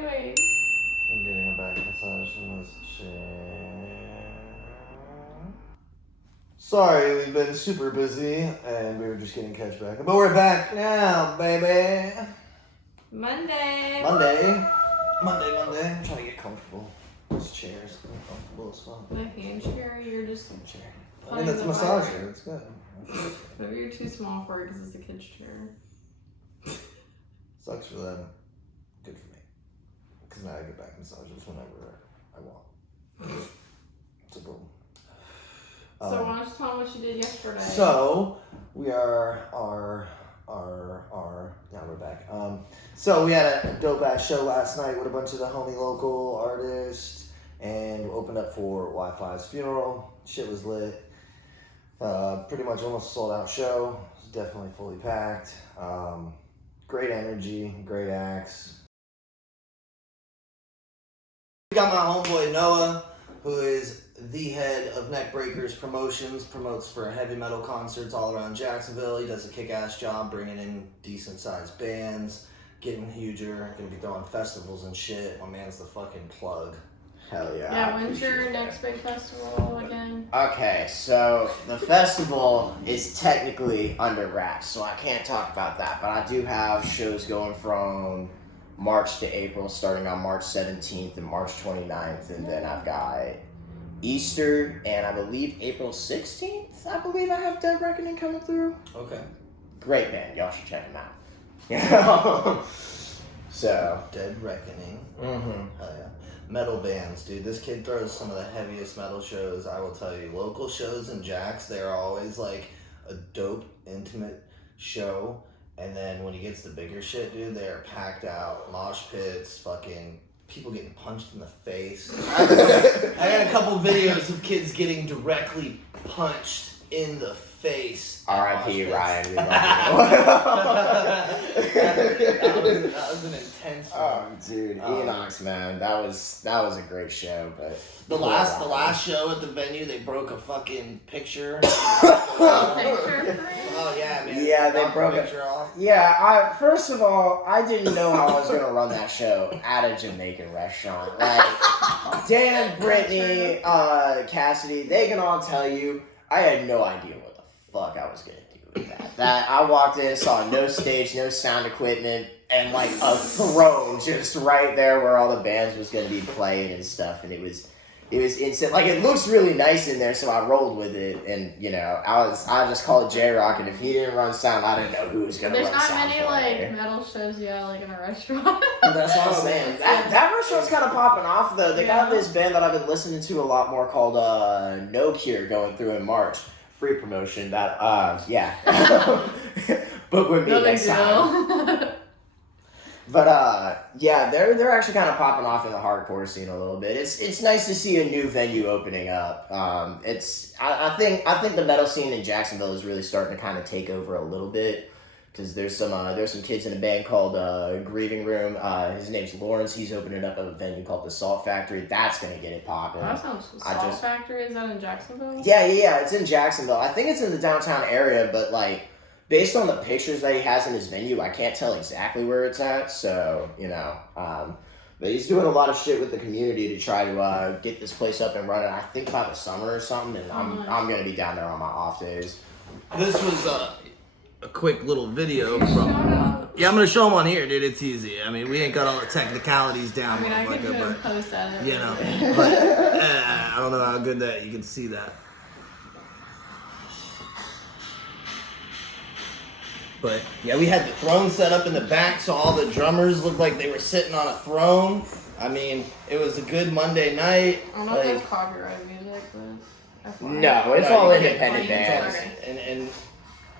doing? I'm getting a back massage from this chair. Sorry, we've been super busy and we were just getting catch back. But we're back now, baby. Monday. I'm trying to get comfortable. This chair's uncomfortable as fuck. The hand chair, you're just. Chair. I mean, it's a massager. It's good. Maybe you're too small for it because it's a kid's chair. Sucks for them. Good for me. Because now I get back massages whenever I want. It's a boom. So why don't you tell them what you did yesterday? So we now we're back. So we had a dope ass show last night with a bunch of the homie local artists, and we opened up for Wi-Fi's funeral. Shit was lit. Pretty much almost sold out show. It was definitely fully packed. Great energy, great acts. We got my homeboy Noah, who is the head of Neckbreakers Promotions, promotes for heavy metal concerts all around Jacksonville. He does a kick-ass job bringing in decent-sized bands, getting huger, gonna be throwing festivals and shit. My man's the fucking plug. Hell yeah. Yeah, when's your next big festival again? Okay, so the festival is technically under wraps, so I can't talk about that. But I do have shows going from March to April, starting on March 17th and March 29th, and then I've got Easter and I believe April 16th. I believe I have Dead Reckoning coming through. Okay. Great band, y'all should check them out. So Dead Reckoning. Mm-hmm. Hell yeah. Metal bands, dude. This kid throws some of the heaviest metal shows. I will tell you, local shows in Jax, they're always like a dope, intimate show. And then when he gets the bigger shit, dude, they are packed out. Mosh pits, fucking people getting punched in the face. I got a couple videos of kids getting directly punched in the face. R.I.P. Ryan. We love you. that was an intense one. Oh, dude, Enox, man, that was a great show. But the last show at the venue, they broke a fucking picture. Oh yeah, man. Yeah, they broke a it. picture off. Yeah, first of all, I didn't know how I was gonna run that show at a Jamaican restaurant. Like Dan, Brittany, Cassidy, they can all tell you, I had no idea what the fuck I was gonna do with that. That I walked in, saw no stage, no sound equipment, and like a throne just right there where all the bands was gonna be playing and stuff, and it was instant. Like, it looks really nice in there, so I rolled with it, and you know, I just called J-Rock, and if he didn't run sound, I didn't know who was gonna There's run sound. not many like metal shows you got like in a restaurant. That's what I'm saying. That restaurant's kind of popping off though. They got this band that I've been listening to a lot more called No Cure going through in March. Free promotion. That yeah. Book with me next time. But yeah, they're actually kind of popping off in the hardcore scene a little bit. It's nice to see a new venue opening up. I think the metal scene in Jacksonville is really starting to kind of take over a little bit, because there's some kids in a band called Grieving Room. His name's Lawrence. He's opening up a venue called the Salt Factory. That's gonna get it popping. That sounds. Salt Factory, is that in Jacksonville? Yeah. It's in Jacksonville. I think it's in the downtown area, but like, based on the pictures that he has in his venue, I can't tell exactly where it's at. So, you know, but he's doing a lot of shit with the community to try to get this place up and running. I think by the summer or something, and I'm gonna be down there on my off days. This was a quick little video from. Yeah, I'm gonna show them on here, dude. It's easy. I mean, we ain't got all the technicalities down. I mean, I can but post at it. you know, but I don't know how good that you can see that. But yeah, we had the throne set up in the back, so all the drummers looked like they were sitting on a throne. I mean, it was a good Monday night. I don't know if that's copyright music, but No, it's all independent bands.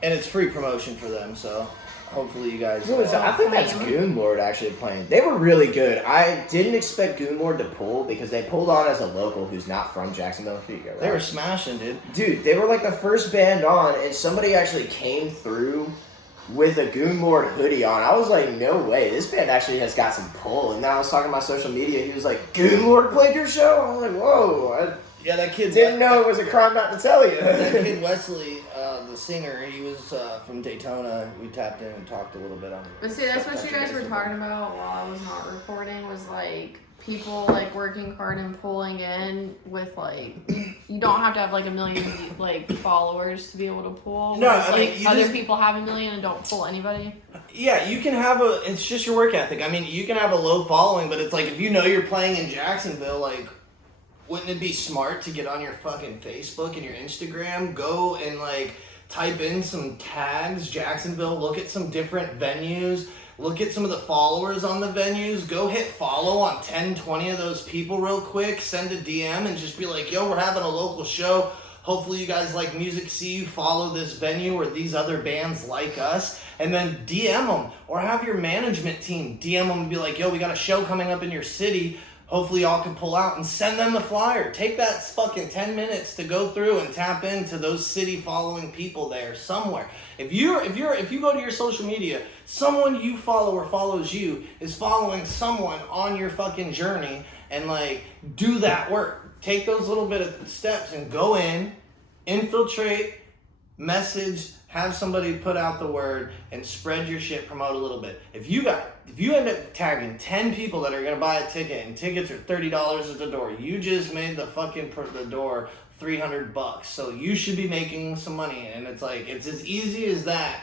And it's free promotion for them, so hopefully you guys. I think that's Goonlord actually playing. They were really good. I didn't expect Goonlord to pull, because they pulled on as a local who's not from Jacksonville. Here you go, right? They were smashing, dude. Dude, they were like the first band on, and somebody actually came through with a Goonlord hoodie on. I was like, no way, this band actually has got some pull. And then I was talking to my social media, he was like, Goonlord played your show? I was like, whoa. Yeah, that kid Didn't know it was a crime not to tell you. that kid Wesley, the singer, he was from Daytona. We tapped in and talked a little bit on it. But see, that's what you guys were talking about while I was not recording, was like people like working hard and pulling in with like, you don't have to have like a million like followers to be able to pull. No, whereas, I mean, like other people have a million and don't pull anybody. Yeah, you can have it's just your work ethic. I mean, you can have a low following, but it's like if you know you're playing in Jacksonville, like, wouldn't it be smart to get on your fucking Facebook and your Instagram, go and like type in some tags, Jacksonville, look at some different venues, look at some of the followers on the venues, go hit follow on 10, 20 of those people real quick, send a DM and just be like, yo, we're having a local show. Hopefully you guys like music, see you follow this venue or these other bands like us, and then DM them or have your management team DM them and be like, yo, we got a show coming up in your city. Hopefully y'all can pull out and send them the flyer. Take that fucking 10 minutes to go through and tap into those city following people there somewhere. If you go to your social media, someone you follow or follows you is following someone on your fucking journey, and like do that work. Take those little bit of steps and go in, infiltrate, message, have somebody put out the word and spread your shit, promote a little bit. If you end up tagging 10 people that are gonna buy a ticket and tickets are $30 at the door, you just made the fucking the door $300. So you should be making some money. And it's like, it's as easy as that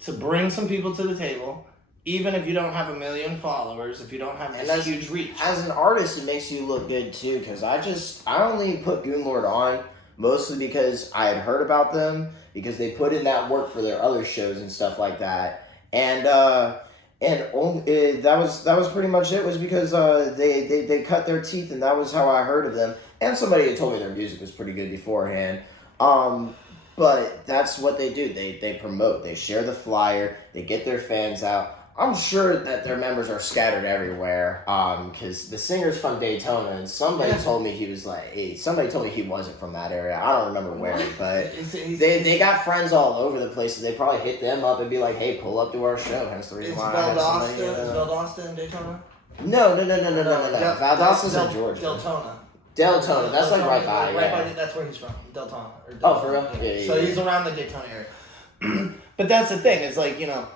to bring some people to the table, even if you don't have a million followers, if you don't have this huge reach. As an artist, it makes you look good too, because I only put Goonlord on mostly because I had heard about them, because they put in that work for their other shows and stuff like that, and that was pretty much it. Was because they cut their teeth, and that was how I heard of them. And somebody had told me their music was pretty good beforehand. But that's what they do. They promote. They share the flyer. They get their fans out. I'm sure that their members are scattered everywhere. Because the singer's from Daytona, and somebody told me he was like, somebody told me he wasn't from that area. I don't remember where, but they got friends all over the place. So they probably hit them up and be like, hey, pull up to our show. Hence the reason why I have somebody. Is Valdosta in Daytona? No. Valdosta's in Georgia. Deltona. That's like right by. That's where he's from. Deltona. Oh, for real? Yeah. So he's around the Daytona area. But that's the thing. It's like, you know,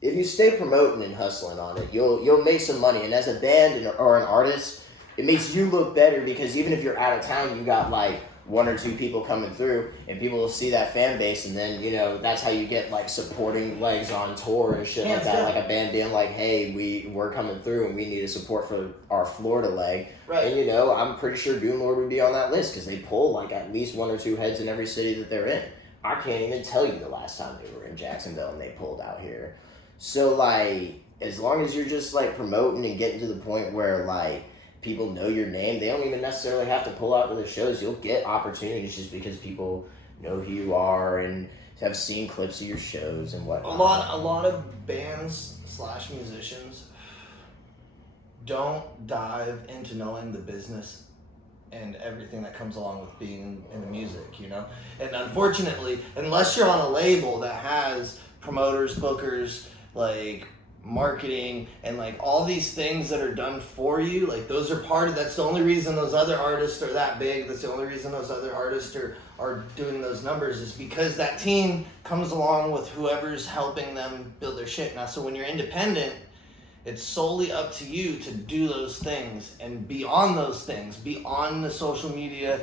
if you stay promoting and hustling on it, you'll make some money. And as a band or an artist, it makes you look better, because even if you're out of town, you got like one or two people coming through, and people will see that fan base, and then, you know, that's how you get like supporting legs on tour and shit like that. Good. Like a band being like, hey, we're coming through and we need a support for our Florida leg. Right. And, you know, I'm pretty sure Goonlord would be on that list, because they pull like at least one or two heads in every city that they're in. I can't even tell you the last time they were in Jacksonville and they pulled out here. So, like, as long as you're just, like, promoting and getting to the point where, like, people know your name, they don't even necessarily have to pull out to the shows. You'll get opportunities just because people know who you are and have seen clips of your shows and whatnot. A lot of bands / musicians don't dive into knowing the business and everything that comes along with being in the music, you know? And unfortunately, unless you're on a label that has promoters, bookers, like marketing and like all these things that are done for you, like those are that's the only reason those other artists are that big. That's the only reason those other artists are doing those numbers, is because that team comes along with whoever's helping them build their shit. Now, so when you're independent, it's solely up to you to do those things and be on those things, be on the social media,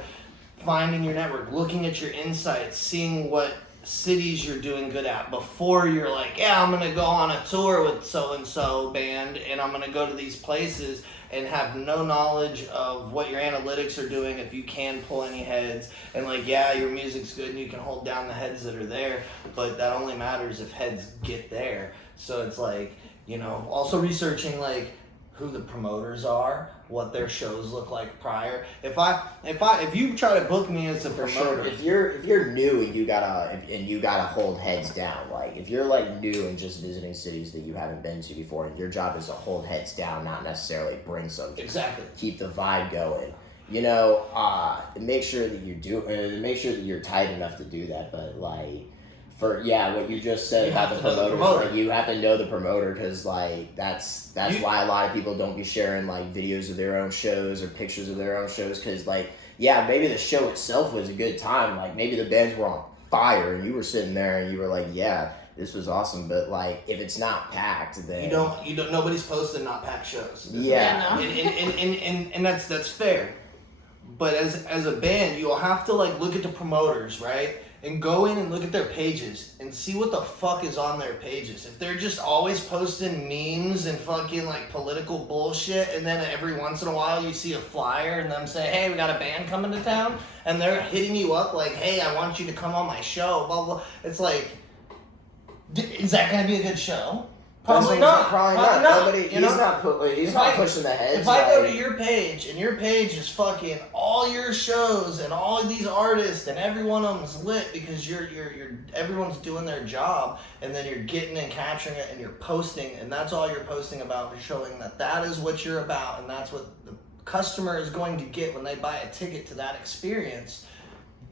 finding your network, looking at your insights, seeing what cities you're doing good at before you're like, yeah, I'm gonna go on a tour with so-and-so band and I'm gonna go to these places, and have no knowledge of what your analytics are doing, if you can pull any heads. And like, yeah, your music's good and you can hold down the heads that are there, but that only matters if heads get there. So it's like, you know, also researching like who the promoters are, what their shows look like prior. If you try to book me as a promoter, if you're new and you gotta hold heads down, like if you're like new and just visiting cities that you haven't been to before, your job is to hold heads down, not necessarily bring something. Exactly. Keep the vibe going. You know, make sure that make sure that you're tight enough to do that. But like, For what you just said You about have the to know the promoters, promoter. like you have to know the promoter because like that's why a lot of people don't be sharing like videos of their own shows or pictures of their own shows because like maybe the show itself was a good time, like maybe the bands were on fire and you were sitting there and you were like this was awesome, but like if it's not packed then you don't nobody's posting not packed shows. Yeah. And that's fair. But as a band, you'll have to like look at the promoters, right? And go in and look at their pages and see what the fuck is on their pages. If they're just always posting memes and fucking like political bullshit, and then every once in a while you see a flyer and them say, hey, we got a band coming to town, and they're hitting you up like, hey, I want you to come on my show, blah, blah. It's like, is that going to be a good show? Probably not. Nobody. You know? He's not pushing the heads. If I go to your page and your page is fucking all your shows and all of these artists and every one of them's lit because you're everyone's doing their job, and then you're getting and capturing it and you're posting, and that's all you're posting about is showing that is what you're about and that's what the customer is going to get when they buy a ticket to that experience.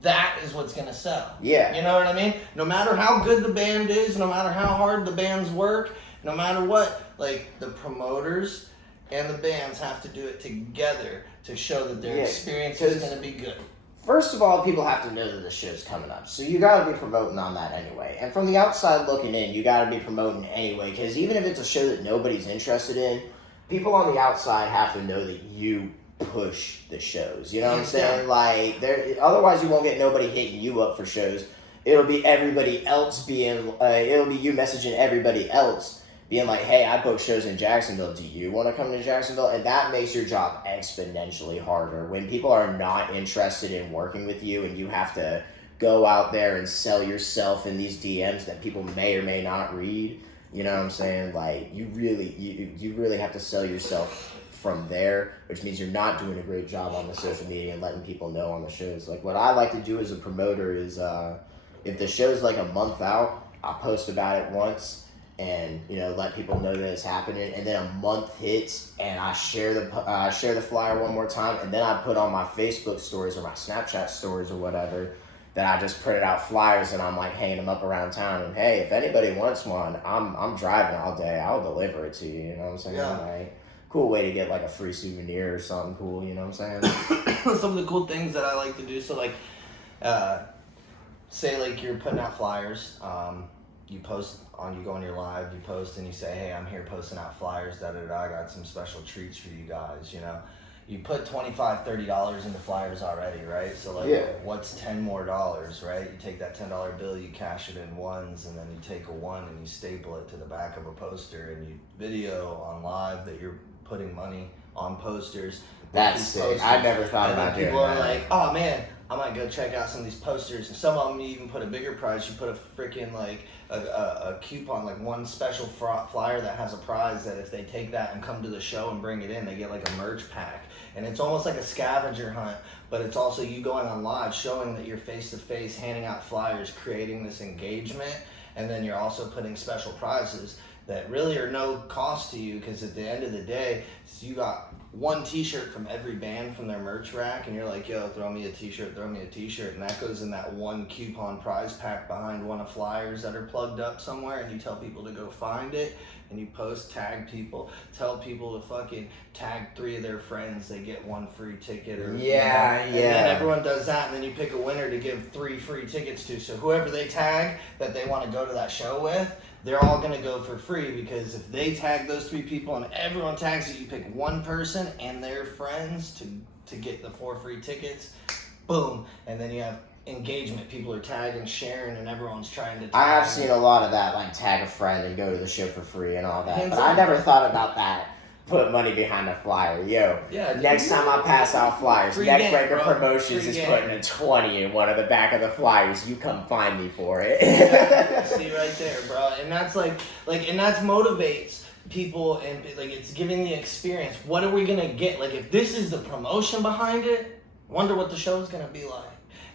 That is what's going to sell. Yeah. You know what I mean? No matter how good the band is, no matter how hard the bands work, no matter what, like the promoters and the bands have to do it together to show that their experience is going to be good. First of all, people have to know that the show's coming up, so you got to be promoting on that anyway. And from the outside looking in, you got to be promoting anyway, because even if it's a show that nobody's interested in, people on the outside have to know that you push the shows. You know what I'm saying? Like, otherwise you won't get nobody hitting you up for shows. It'll be everybody else being, it'll be you messaging everybody else, being like, hey, I book shows in Jacksonville. Do you want to come to Jacksonville? And that makes your job exponentially harder. When people are not interested in working with you and you have to go out there and sell yourself in these DMs that people may or may not read, you know what I'm saying? Like, you really have to sell yourself from there, which means you're not doing a great job on the social media and letting people know on the shows. Like, what I like to do as a promoter is, if the show's like a month out, I'll post about it once and let people know that it's happening, and then a month hits and I share the flyer one more time, and then I put on my Facebook stories or my Snapchat stories or whatever that I just printed out flyers and I'm like hanging them up around town, and hey, if anybody wants one, I'm driving all day, I'll deliver it to you. You know what I'm saying? Yeah. Like, cool way to get like a free souvenir or something cool. You know what I'm saying? Some of the cool things that I like to do, so like say like you're putting out flyers, you go on your live, you post and you say, hey, I'm here posting out flyers, I got some special treats for you guys, You put $25, $30 into flyers already, right? So like, what's $10 more, right? You take that $10 bill, you cash it in ones, and then you take a one and you staple it to the back of a poster, and you video on live that you're putting money on posters. That's sick. I never thought about doing that. People are like, oh man, I might go check out some of these posters, and some of them you even put a bigger prize. You put a freaking like a coupon, like one special flyer that has a prize that if they take that and come to the show and bring it in, they get like a merch pack. And it's almost like a scavenger hunt, but it's also you going on live, showing that you're face to face, handing out flyers, creating this engagement, and then you're also putting special prizes that really are no cost to you, because at the end of the day, you got one t-shirt from every band from their merch rack, and you're like, yo, throw me a t-shirt, and that goes in that one coupon prize pack behind one of flyers that are plugged up somewhere, and you tell people to go find it, and you post, tag people, tell people to fucking tag 3 of their friends, they get 1 free ticket, or and then everyone does that, and then you pick a winner to give 3 free tickets to, so whoever they tag that they want to go to that show with, they're all going to go for free, because if they tag those 3 people and everyone tags it, you pick one person and their friends to get the 4 free tickets, boom, and then you have engagement. People are tagging, sharing, and everyone's trying to tag. I have seen a lot of that, like tag a friend and go to the show for free and all that, but I never thought about that. Put money behind a flyer. Yo, next time I pass out flyers, Neckbreaker Promotions is putting a 20 in one of the back of the flyers. You come find me for it. See right there, bro. And that's like, and that motivates people, and like it's giving the experience. What are we gonna get? Like, if this is the promotion behind it, wonder what the show's gonna be like.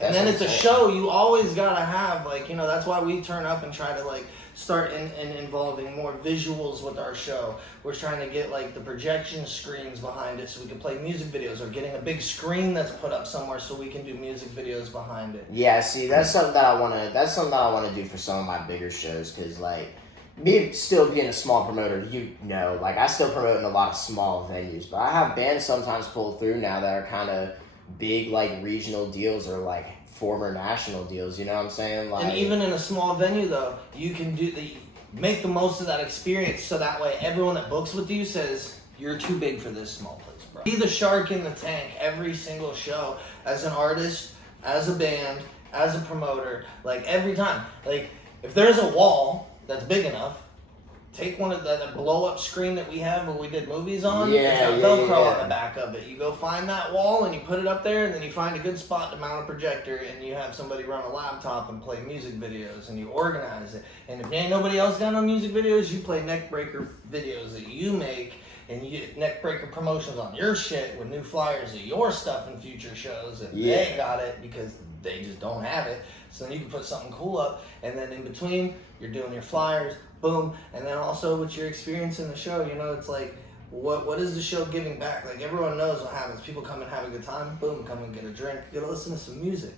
And then at the show, you always gotta have, like, you know, that's why we turn up and try to, like, start involving more visuals with our show. We're trying to get, like, the projection screens behind it so we can play music videos, or getting a big screen that's put up somewhere so we can do music videos behind it. Yeah, see, that's something that I wanna do for some of my bigger shows, because, like, me still being a small promoter, you know, like, I still promote in a lot of small venues, but I have bands sometimes pull through now that are kind of big, like, regional deals or, like, former national deals, you know what I'm saying? Like, And even in a small venue, though, you can make the most of that experience, so that way everyone that books with you says, you're too big for this small place, bro. Be the shark in the tank every single show, as an artist, as a band, as a promoter, like, every time. Like, if there's a wall that's big enough, take one of that blow-up screen that we have where we did movies on. It's got Velcro on the back of it. You go find that wall and you put it up there, and then you find a good spot to mount a projector, and you have somebody run a laptop and play music videos, and you organize it. And if ain't nobody else got no music videos, you play neckbreaker videos that you make, and you get neckbreaker promotions on your shit with new flyers of your stuff in future shows. If they ain't got it because they just don't have it, so then you can put something cool up, and then in between, you're doing your flyers, boom, and then also with your experience in the show, you know, it's like, what is the show giving back? Like, everyone knows what happens. People come and have a good time, boom, come and get a drink, get to listen to some music.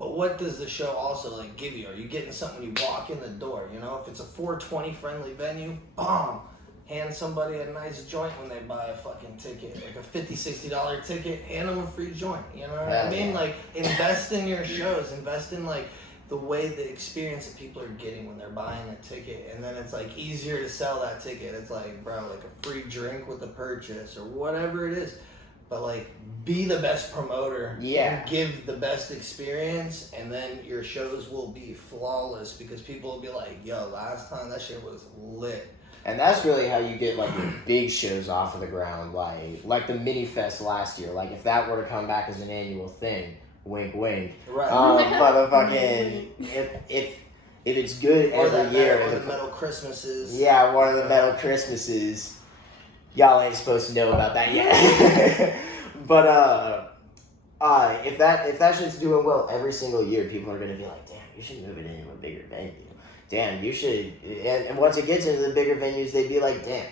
But what does the show also, like, give you? Are you getting something when you walk in the door, you know? If it's a 420 friendly venue, bomb, hand somebody a nice joint when they buy a fucking ticket, like a $50, $60 ticket, hand them a free joint, you know what I mean? Like, invest in your shows, invest in, like, the way, the experience that people are getting when they're buying a ticket, and then it's like easier to sell that ticket. It's like, bro, like a free drink with the purchase or whatever it is. But like, be the best promoter. And give the best experience, and then your shows will be flawless because people will be like, yo, last time that shit was lit. And that's really how you get, like, your big shows off of the ground, like the Mini Fest last year. Like, if that were to come back as an annual thing, wink, wink. Right. Motherfucking, if it's good or every year. Or the Metal Christmases. Yeah, one of the Metal Christmases. Y'all ain't supposed to know about that yet. But if that shit's doing well every single year, people are gonna be like, damn, you should move it into a bigger venue. Damn, you should. And once it gets into the bigger venues, they'd be like, damn,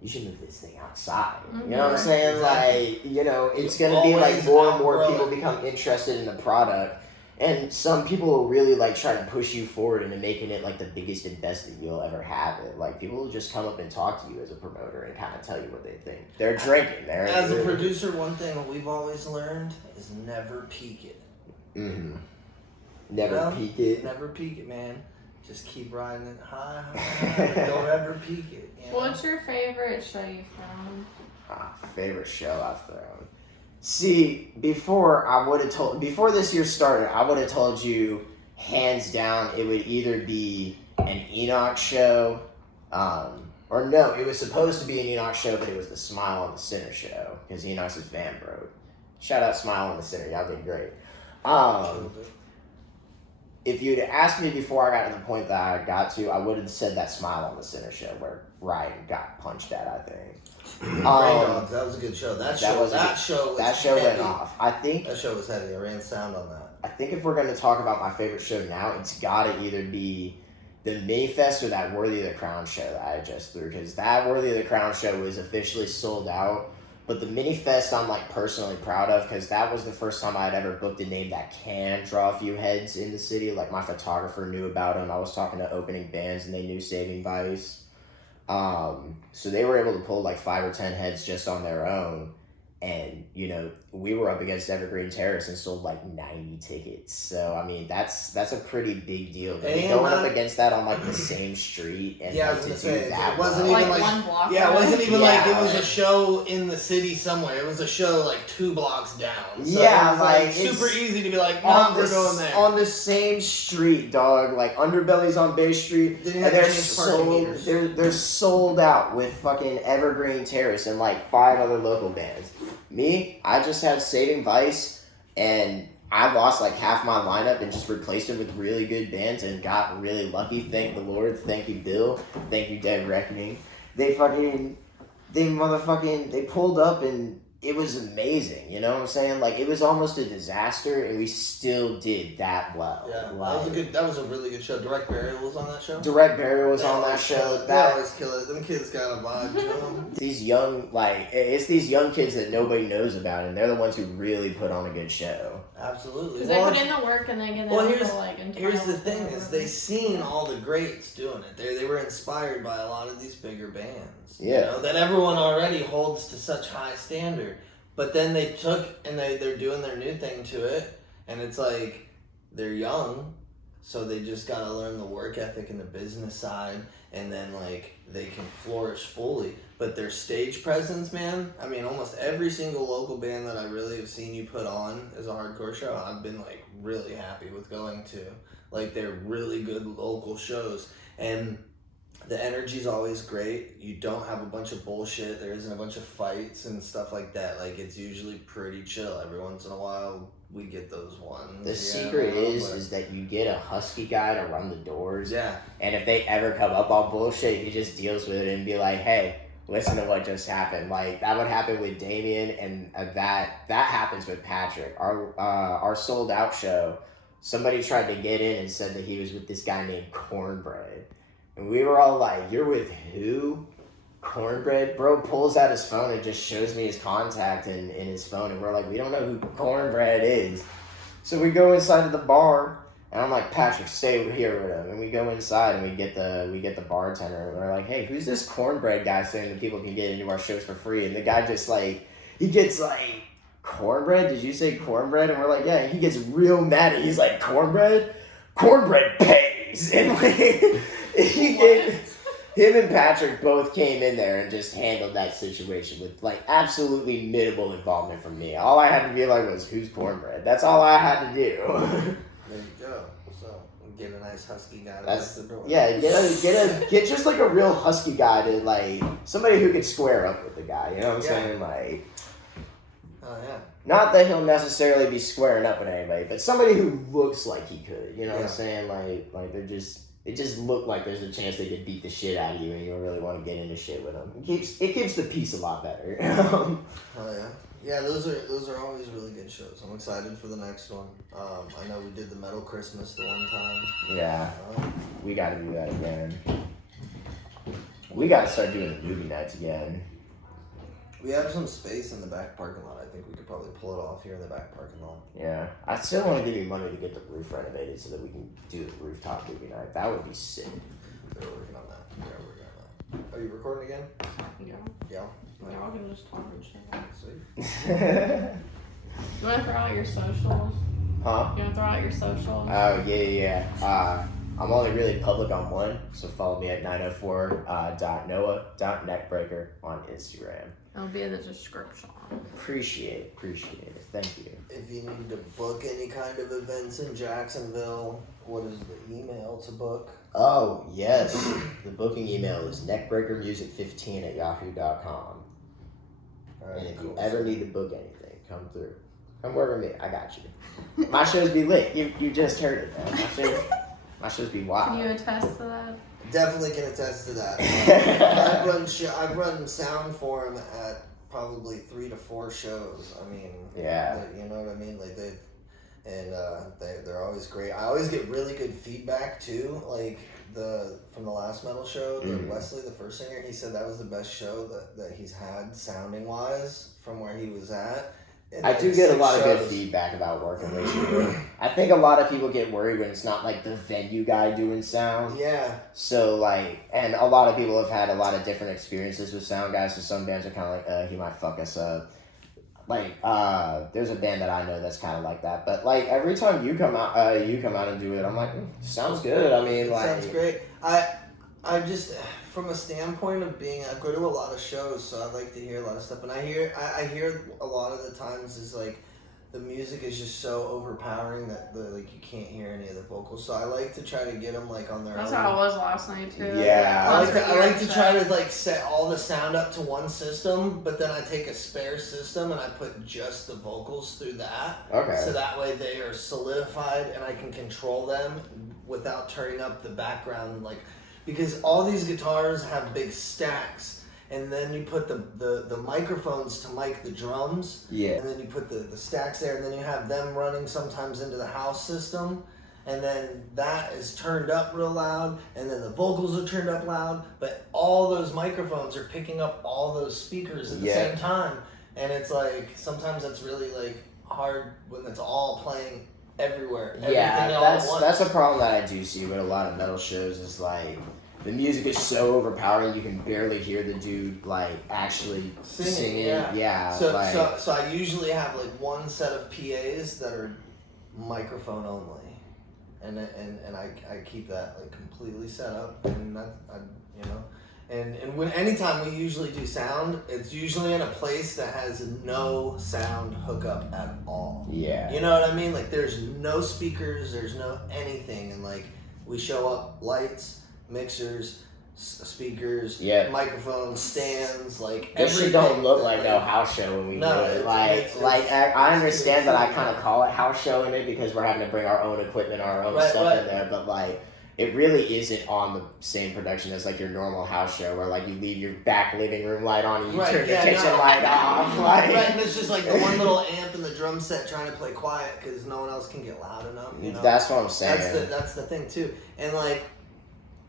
you should move this thing outside. You know what I'm saying? Like, you know, it's going to be like more and more people become interested in the product. And some people will really, like, try to push you forward into making it, like, the biggest and best that you'll ever have it. Like, people will just come up and talk to you as a promoter and kind of tell you what they think. They're drinking. As a producer, one thing that we've always learned is never peak it. Mm-hmm. Never peak it. Never peak it, man. Just keep riding it high. Don't ever peak it. You know? What's your favorite show you've thrown? Favorite show I've thrown. See, before this year started, I would have told you, hands down, it would either be an Enoch show, or no, it was supposed to be an Enoch show, but it was the Smile on the Center show, because Enoch's his van broke. Shout out Smile on the Center, y'all did great. If you'd asked me before I got to the point that I got to, I would have said that Smile on the Center show where Ryan got punched at, I think. Rain Dogs, that was a good show. That show went off. I think that show was heavy. I ran sound on that. I think if we're going to talk about my favorite show now, it's got to either be the Mini Fest or that Worthy of the Crown show that I just threw, because that Worthy of the Crown show was officially sold out. But the Mini Fest I'm, like, personally proud of, because that was the first time I had ever booked a name that can draw a few heads in the city. Like, my photographer knew about him. I was talking to opening bands, and they knew Saving Vice. So they were able to pull, like, 5 or 10 heads just on their own. And, you know, we were up against Evergreen Terrace and sold like 90 tickets. So, I mean, that's a pretty big deal. Going up against that on like the same street and I was gonna say, that it wasn't even like one block. Yeah, it wasn't even like it was a show in the city somewhere. It was a show like 2 blocks down. So yeah, it was like super easy to be like, no, we're going there. On the same street, dog. Like Underbelly's on Bay Street. Then you have to change they're sold out with fucking Evergreen Terrace and like 5 other local bands. Me, I just had Saving Vice, and I lost like half my lineup and just replaced it with really good bands and got really lucky. Thank the Lord. Thank you, Bill. Thank you, Dead Reckoning. They pulled up and it was amazing. You know what I'm saying? Like, it was almost a disaster, and we still did that well. Yeah, Like, that was a really good show. Direct Burial was on that show. Direct Burial was on that show. They always kill it. Them kids got a vibe to them. These young, like, it's these young kids that nobody knows about, and they're the ones who really put on a good show. Absolutely. Because they put in the work and they get Here's the thing: is they seen all the greats doing it. They were inspired by a lot of these bigger bands. Yeah. You know, that everyone already holds to such high standard. But then they took and they're doing their new thing to it, and it's like they're young, so they just gotta learn the work ethic and the business side, and then like they can flourish fully. But their stage presence, man, I mean, almost every single local band that I really have seen you put on as a hardcore show, I've been like really happy with going to. Like, they're really good local shows, and the energy's always great. You don't have a bunch of bullshit. There isn't a bunch of fights and stuff like that. Like, it's usually pretty chill. Every once in a while, we get those ones. The secret is that you get a husky guy to run the doors. Yeah. And if they ever come up on bullshit, he just deals with it and be like, hey, listen to what just happened. Like, that would happen with Damien, and that happens with Patrick. Our sold out show, somebody tried to get in and said that he was with this guy named Cornbread. And we were all like, you're with who? Cornbread? Bro pulls out his phone and just shows me his contact in his phone. And we're like, we don't know who Cornbread is. So we go inside of the bar. And I'm like, Patrick, stay here with him. And we go inside and we get the bartender. And we're like, hey, who's this Cornbread guy saying that people can get into our shows for free? And the guy just like, he gets like, Cornbread? Did you say Cornbread? And we're like, yeah. And he gets real mad. And he's like, Cornbread? Cornbread pays. And like, him and Patrick both came in there and just handled that situation with like absolutely minimal involvement from me. All I had to be like was, who's Cornbread? That's all I had to do. There you go. So get a nice husky guy to That's the door. Yeah, get just like a real husky guy to like somebody who could square up with the guy. You know what I'm saying? Like, oh yeah. Not that he'll necessarily be squaring up with anybody, but somebody who looks like he could. You know what I'm saying? Like it just looked like there's a chance they could beat the shit out of you, and you don't really want to get into shit with them. It keeps the peace a lot better. Oh yeah. Yeah, those are always really good shows. I'm excited for the next one. I know we did the Metal Christmas the one time. Yeah, we got to do that again. We got to start doing the movie nights again. We have some space in the back parking lot. I think we could probably pull it off here in the back parking lot. Yeah, I still want to give you money to get the roof renovated so that we can do the rooftop movie night. That would be sick. We're working on that. Are you recording again? Yeah. Yeah. Y'all can just talk and shit. Sweet. You want to throw out your socials? Huh? You want to throw out your socials? Oh, yeah. I'm only really public on one, so follow me at 904.noah.neckbreaker on Instagram. It'll be in the description. Appreciate it. Thank you. If you need to book any kind of events in Jacksonville, what is the email to book? Oh, yes. The booking email is neckbreakermusic15@yahoo.com. Right, And if cool. you ever need to book anything, come through. Come work with me. I got you. My shows be lit. You just heard it, man. My shows be wild. Can you attest to that? Definitely can attest to that. I've run sound for them at probably 3 to 4 shows. I mean, Yeah. you know what I mean? Like they're always great. I always get really good feedback too. Like from the last metal show, Wesley, the first singer, he said that was the best show that he's had sounding wise from where he was at. I do get a lot of good feedback about working with you. I think a lot of people get worried when it's not like the venue guy doing sound. Yeah. So and a lot of people have had a lot of different experiences with sound guys. So some bands are kind of like, he might fuck us up. There's a band that I know that's kind of like that. But every time you come out and do it, I'm like, sounds good. I mean, sounds great. I just, from a standpoint of I go to a lot of shows, so I like to hear a lot of stuff, and I hear a lot of the times is the music is just so overpowering that you can't hear any of the vocals. So I like to try to get them on their That's own. how it was last night too. Yeah. I like to try to set all the sound up to one system, but then I take a spare system and I put just the vocals through that. Okay. So that way they are solidified and I can control them without turning up the background because all these guitars have big stacks. and then you put the microphones to mic the drums, Yeah. and then you put the stacks there, and then you have them running sometimes into the house system, and then that is turned up real loud, and then the vocals are turned up loud, but all those microphones are picking up all those speakers at the same time, and it's like sometimes it's really like hard when it's all playing everywhere. Yeah, all at once. that's a problem that I do see with a lot of metal shows is like the music is so overpowering you can barely hear the dude like actually singing. Yeah. So, like, so I usually have like one set of PAs that are microphone only, and I keep that like completely set up, and that and when anytime we usually do sound, it's usually in a place that has no sound hookup at all. Yeah. You know what I mean? Like there's no speakers, there's no anything, and like we show up lights, mixers, speakers, microphones, stands, like this shit don't look like no house show when we do it. I understand that I kind of call it house show in it because we're having to bring our own equipment, our own stuff in there, but like it really isn't on the same production as like your normal house show where like you leave your back living room light on and you turn the kitchen light off. Like, and it's just like the one little amp in the drum set trying to play quiet because no one else can get loud enough. You know? That's what I'm saying. That's the thing too, and like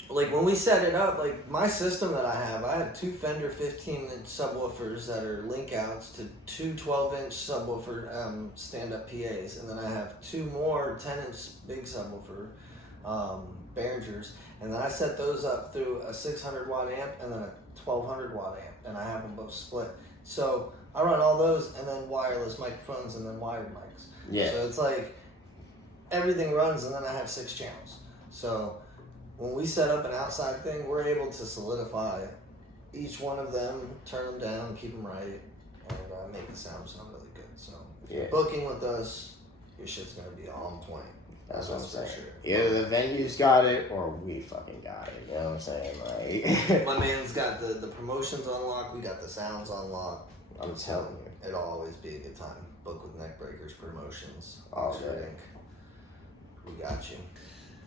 when we set it up, like my system that I have 2 Fender 15-inch subwoofers that are link outs to 2 12-inch subwoofer stand-up PAs, and then I have 2 more 10-inch big subwoofer Behringers, and then I set those up through a 600 watt amp and then a 1200 watt amp, and I have them both split. So I run all those and then wireless microphones and then wired mics. Yeah. So it's like everything runs, and then I have 6 channels. So when we set up an outside thing, we're able to solidify each one of them, turn them down, keep them right, and make the sound really good. So if you're booking with us, your shit's gonna be on point. That's what I'm saying. Sure. Either the venue's got it or we fucking got it. You know what I'm saying? Like my man's got the promotions on lock, we got the sounds on lock. I'm telling you. It'll always be a good time. Book with Neckbreakers Promotions. Alright. We got you.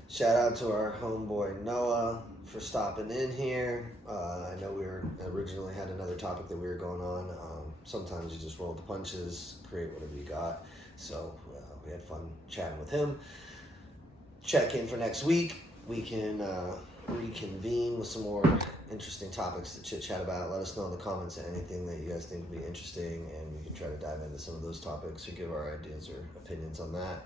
Shout out to our homeboy Noah for stopping in here. I know we originally had another topic that we were going on. Sometimes you just roll the punches, create whatever you got. So we had fun chatting with him. Check in for next week. We can reconvene with some more interesting topics to chit chat about. Let us know in the comments anything that you guys think would be interesting, and we can try to dive into some of those topics or give our ideas or opinions on that.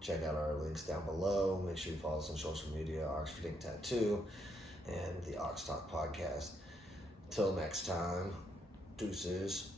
Check out our links down below. Make sure you follow us on social media, Oxford Ink Tattoo, and the Ox Talk Podcast. Till next time, deuces.